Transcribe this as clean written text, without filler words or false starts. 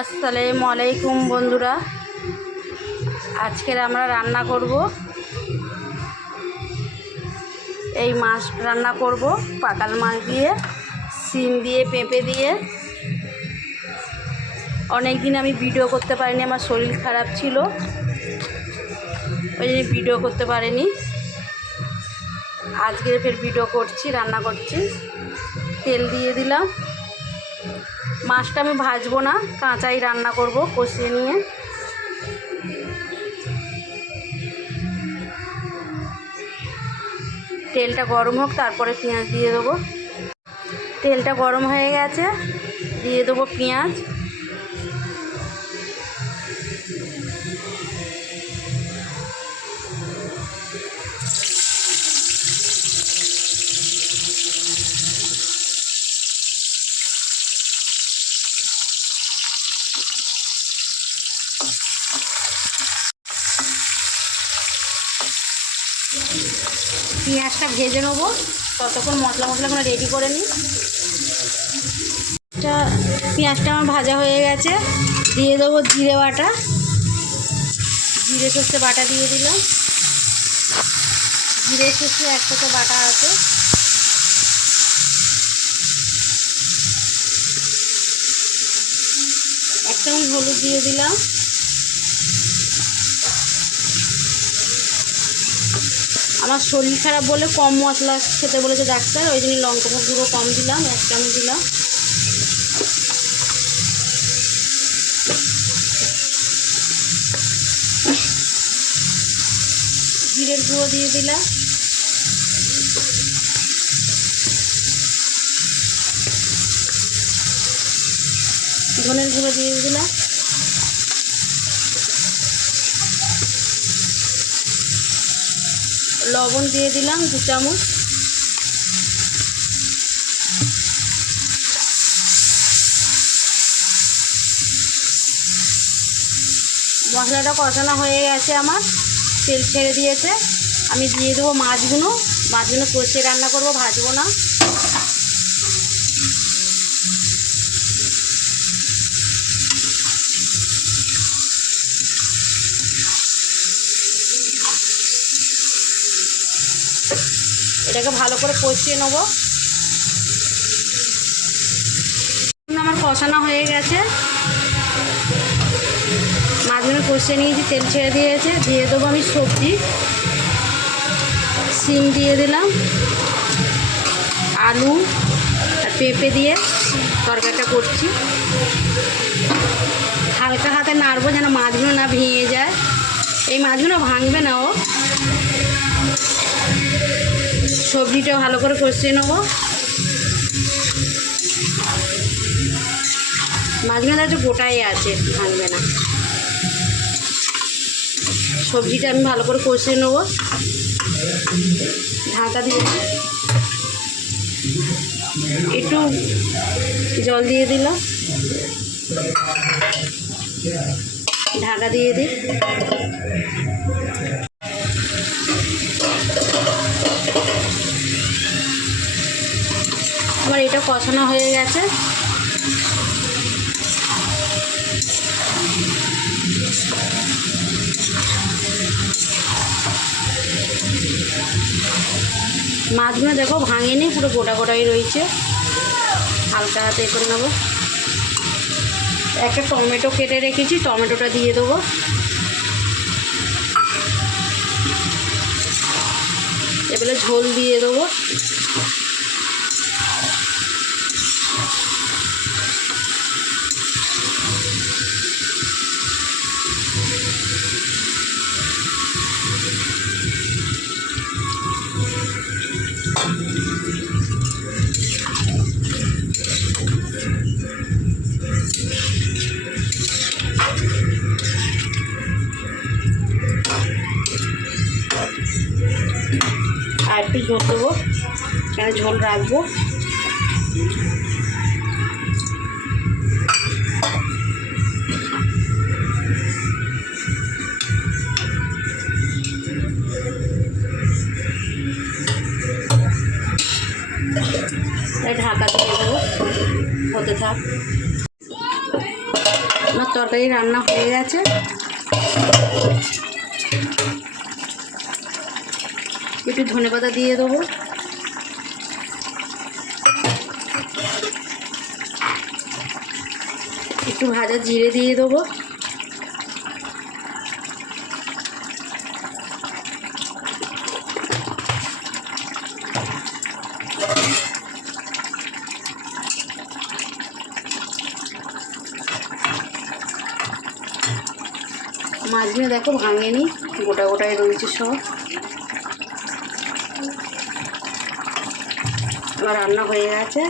আসসালামু আলাইকুম বন্ধুরা, আজকের আমরা রান্না করব এই মাছ রান্না করব পাকাল মাছ দিয়ে, শিম দিয়ে, পেঁপে দিয়ে। অনেক দিন আমি ভিডিও করতে পারিনি, আমার শরীর খারাপ ছিল, ওই জন্য ভিডিও করতে পারিনি। আজকে ফের ভিডিও করছি, রান্না করছি। তেল দিয়ে দিলাম। মাছটা আমি ভাজবো না, কাঁচাই রান্না করব কষিয়ে নিয়ে। তেলটা গরম হোক, তারপরে পেঁয়াজ দিয়ে দেবো। তেলটা গরম হয়ে গেছে, দিয়ে দেবো পেঁয়াজ। পেঁয়াজটা ভেজে নেবো, ততক্ষণ মশলাগুলো রেডি করে নিই। পেঁয়াজটা আমার ভাজা হয়ে গেছে, দিয়ে দেবো জিরে বাটা, জিরে সর্ষে বাটা দিয়ে দিলাম। জিরে সর্ষে একসাথে বাটা আছে। এক চামচ হলুদ দিয়ে দিলাম। আমার শরীর খারাপ বলে কম মশলা খেতে বলেছে ডাক্তার, ওই জন্য লঙ্কা গুঁড়ো কম দিলাম, 1 চামচ দিলাম। জিরের গুঁড়ো দিয়ে দিলাম। ধনের গুঁড়ো দিয়ে দিলাম। লবণ দিয়ে দিলাম 2 চামচ। মশলাটা কষানো হয়ে গেছে, আমার তেল ছেড়ে দিয়েছে। আমি দিয়ে দেবো মাছগুলো কষিয়ে রান্না করব, ভাজবো না। এটাকে ভালো করে কষিয়ে নেব। আমার কষানো হয়ে গেছে, মাছগুলো কষিয়ে নিয়েছি, তেল ছেড়ে দিয়েছে। দিয়ে দেবো আমি সবজি। শিম দিয়ে দিলাম, আলু আর পেঁপে দিয়ে তরকারিটা করছি। হালকা হাতে নাড়বো যেন মাছগুলো না ভেঙে যায়। এই মাছগুলো ভাঙবে না। সবজিটা ভালো করে কষিয়ে নেব। মাছগুলো একটু গোটাই আছে, ভাঙবে না। সবজিটা আমি ভালো করে কষিয়ে নেব। ঢাকা দিয়ে একটু জল দিয়ে দিলাম, ঢাকা দিয়ে দিই। আমার এটা কষানো হয়ে গেছে। মাছগুলো দেখো ভাঙেনি, পুরো গোটা গোটাই রয়েছে। হালকা হাতে করে নেবো। একটা টমেটো কেটে রেখেছি, টমেটোটা দিয়ে দেবো। এবারে ঝোল দিয়ে দেবো। আর একটু ঝোল দেবো, কেন ঝোল রাখবো। ঢাকা দিয়ে দেবো, হতে থাক। তরকারি রান্না হয়ে গেছে। একটু ধনেপাতা দিয়ে দেবো। একটু ভাজা জিরে দিয়ে দেবো। মাছগুলো দেখো ভাঙেনি, গোটা গোটায় রয়েছে সব। আমার রান্না হয়ে গেছে।